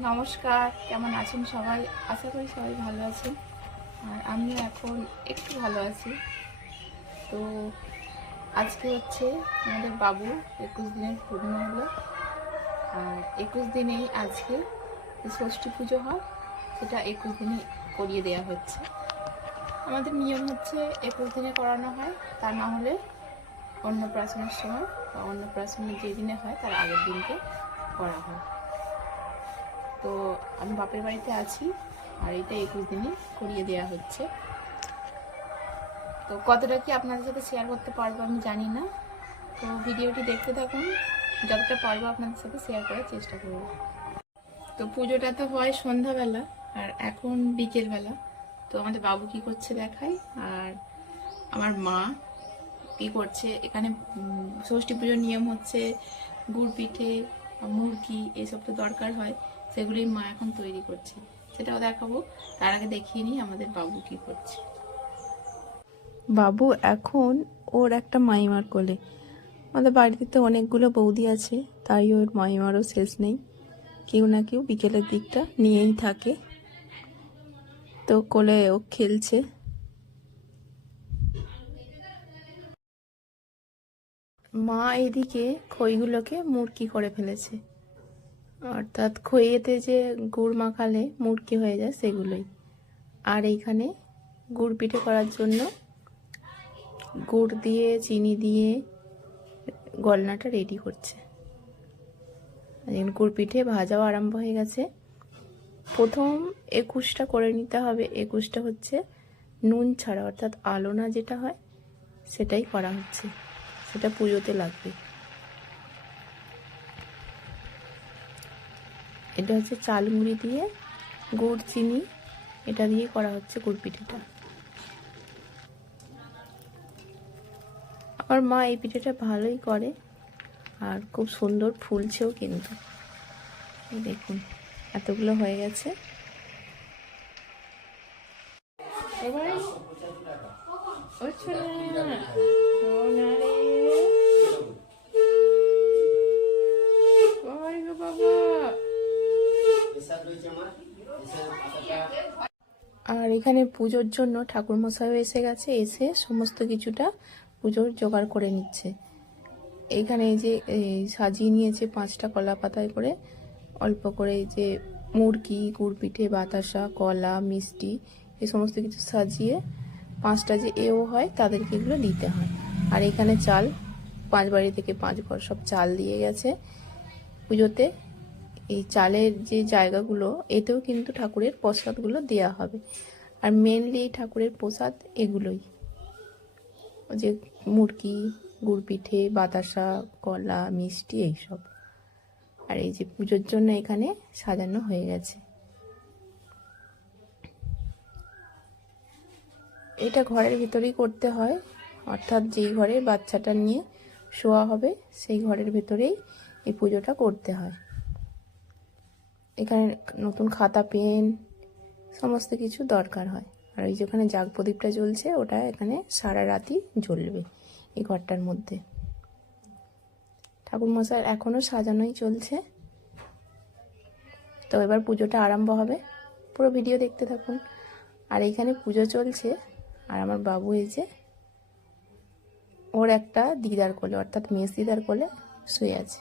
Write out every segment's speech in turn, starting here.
নমস্কার, কেমন আছেন সবাই? আশা করি সবাই ভালো আছেন। আর আমি এখন একটু ভালো আছি। তো আজকে হচ্ছে আমাদের বাবু একুশ দিনের পূর্ণ হলো। আর একুশ দিনেই আজকে ষষ্ঠী পুজো হয়। সেটা একুশ দিনে করিয়ে দেওয়া হচ্ছে। আমাদের নিয়ম হচ্ছে একুশ দিনে করানো হয়, তা না হলে অন্নপ্রাশনের সময় বা অন্নপ্রাশনের যে দিনে হয়, তার আগের দিনকে করা হয়। তো আমি বাপের বাড়িতে আছি আর এটা একুশ দিনই করিয়ে দেওয়া হচ্ছে। তো কতটা কি আপনাদের সাথে শেয়ার করতে পারব আমি জানি না। তো ভিডিওটি দেখতে থাকুন, যতটা পারব আপনাদের সাথে শেয়ার করার চেষ্টা করব। তো পুজোটা তো হয় সন্ধ্যাবেলা আর এখন বিকেলবেলা। তো আমাদের বাবু কি করছে দেখাই আর আমার মা কি করছে এখানে ষষ্ঠী পুজোর নিয়ম হচ্ছে গুড় পিঠে, মুরগি, এসব তো দরকার হয়। সেগুলি মা এখন তৈরি করছে। সেটাও দেখাবো। তার আগে দেখিয়ে নিই আমাদের বাবু কি করছে। বাবু, এখন ওর একটা মাইমার কোলে। আমাদের বাড়িতে তো অনেকগুলো বৌদি আছে, তাই ওর মাইমারও শেষ নেই। কেউ না কেউ বিকেলের দিকটা নিয়েই থাকে। তো কোলে ও খেলছে। মা এদিকে খইগুলোকে মুরকি করে ফেলেছে। অর্থাৎ খইয়েতে যে গুড় মাখালে মুরকি হয়ে যায় সেগুলোই। আর এইখানে গুড় পিঠে করার জন্য গুড় দিয়ে, চিনি দিয়ে গলনাটা রেডি করছে। এখন গুড় পিঠে ভাজাও আরম্ভ হয়ে গেছে। প্রথম একুশটা করে নিতে হবে। একুশটা হচ্ছে নুন ছাড়া, অর্থাৎ আলোনা যেটা হয় সেটাই করা হচ্ছে। সেটা পুজোতে লাগবে। এটা হচ্ছে চাল মুড়ি দিয়ে গুড়, চিনি, এটা দিয়ে করা হচ্ছে গুড় পিঠেটা আমার মা এই পিঠেটা ভালোই করে আর খুব সুন্দর ফুলছেও কিন্তু। দেখুন, এতগুলো হয়ে গেছে। এবারে এখানে পুজোর জন্য ঠাকুর মশাইও এসে গেছে, এসে সমস্ত কিছুটা পুজোর জোগাড় করে নিচ্ছে। এখানে এই যে সাজিয়ে নিয়েছে পাঁচটা কলা পাতায় করে, অল্প করে যে মুরগি গুড় পিঠে বাতাসা, কলা, মিষ্টি এই সমস্ত কিছু সাজিয়ে পাঁচটা যে এও হয় তাদেরকে এগুলো দিতে হয়। আর এখানে চাল, পাঁচ বাড়ি থেকে পাঁচ ঘর সব চাল দিয়ে গেছে। পুজোতে এই চালের যে জায়গাগুলো, এতেও কিন্তু ঠাকুরের প্রসাদগুলো দেওয়া হবে। আর মেনলি ঠাকুরের প্রসাদ এগুলোই। যে মুরগি গুড় পিঠে বাতাসা, কলা, মিষ্টি এইসব। আর এই যে পুজোর জন্য এখানে সাজানো হয়ে গেছে। এটা ঘরের ভিতরেই করতে হয়। অর্থাৎ যেই ঘরে বাচ্চাটা নিয়ে শোয়া হবে, সেই ঘরের ভেতরেই এই পুজোটা করতে হয়। এখানে নতুন খাতা, পেন সমস্ত কিছু দরকার হয়। আর ওই যেখানে জাগ প্রদীপটা জ্বলছে, ওটা এখানে সারা রাতই জ্বলবে এই ঘরটার মধ্যে। ঠাকুর মশাই এখনও সাজানোই চলছে। তো এবার পুজোটা আরম্ভ হবে। পুরো ভিডিও দেখতে থাকুন। আর এইখানে পুজো চলছে, আর আমার বাবু এই যে ওর একটা দিদার কোলে, অর্থাৎ মেস দিদার কোলে শুয়ে আছে।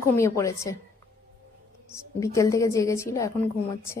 ঘুমিয়ে পড়েছে। বিকেল থেকে জেগেছিল, এখন ঘুমোচ্ছে।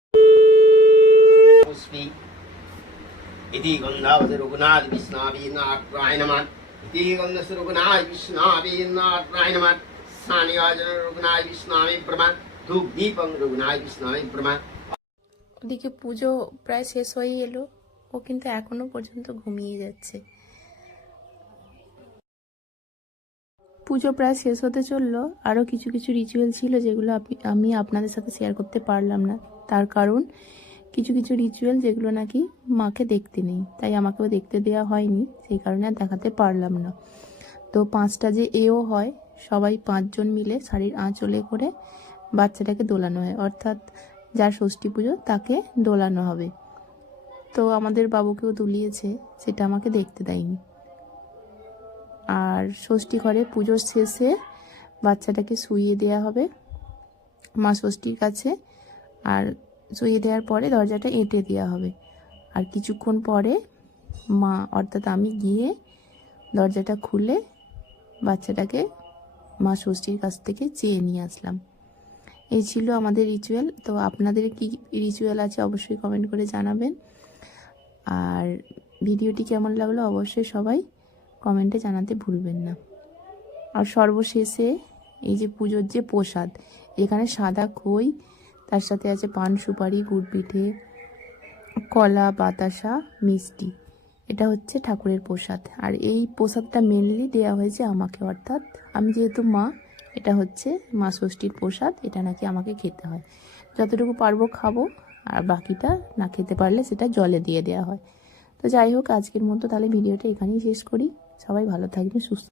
পুষ্পী ইতি গন্ধাবত রঘুনাথ বিষ্ণাবীনাথ রায়নমান ইতি গন্ধস রঘুনাথ বিষ্ণাবীনাথ রায়নমান স্থানীয়জন রঘুনাথ বিষ্ণামী প্রমাণ ধূপ দীপং রঘুনাথ বিষ্ণামী প্রমাণ ওদিকে পুজো প্রায় শেষ হয়ে এলো। ও কিন্তু এখনও পর্যন্ত ঘুমিয়ে যাচ্ছে। পুজো প্রায় শেষ হতে চলল। আরও কিছু কিছু রিচুয়াল ছিল যেগুলো আমি আপনাদের সাথে শেয়ার করতে পারলাম না। তার কারণ কিছু কিছু রিচুয়াল যেগুলো নাকি মাকে দেখতে নেই। তাই আমাকেও দেখতে দেওয়া হয়নি, সেই কারণে আর দেখাতে পারলাম না। তো পাঁচটা যে এও হয়, সবাই পাঁচজন মিলে শাড়ির আঁচলে করে বাচ্চাটাকে দোলানো হয়। অর্থাৎ যার ষষ্ঠী পুজো তাকে দোলানো হবে। তো আমাদের বাবুকেও দুলিয়েছে, সেটা আমাকে দেখতে দেয়নি। আর ষষ্ঠী ঘরে পুজোর শেষে বাচ্চাটাকে শুইয়ে দেওয়া হবে মা ষষ্ঠীর কাছে। আর শুইয়ে দেওয়ার পরে দরজাটা এঁটে দেওয়া হবে। আর কিছুক্ষণ পরে মা, অর্থাৎ আমি গিয়ে দরজাটা খুলে বাচ্চাটাকে মা ষষ্ঠীর কাছ থেকে চেয়ে নিয়ে আসলাম। এই ছিল আমাদের রিচুয়াল তো আপনাদের কি রিচুয়াল আছে অবশ্যই কমেন্ট করে জানাবেন। আর ভিডিওটি কেমন লাগল অবশ্যই সবাই কমেন্টে জানাতে ভুলবেন না। আর সর্বশেষে এই যে পুজোর যে প্রসাদ, এখানে সাদা খই তার সাথে আছে পান, সুপারি গুড় পিঠে কলা, বাতাসা, মিষ্টি। এটা হচ্ছে ঠাকুরের প্রসাদ। আর এই প্রসাদটা মেনলি দেওয়া হয়েছে আমাকে, অর্থাৎ আমি যেহেতু মা, এটা হচ্ছে মা ষষ্ঠীর প্রসাদ, এটা নাকি আমাকে খেতে হয়। যতটুকু পারব খাব, আর বাকিটা না খেতে পারলে সেটা জলে দিয়ে দেওয়া হয়। তো যাই হোক, আজকের মতো তাহলে ভিডিওটা এখানেই শেষ করি। সবাই ভালো থাকবেন, সুস্থ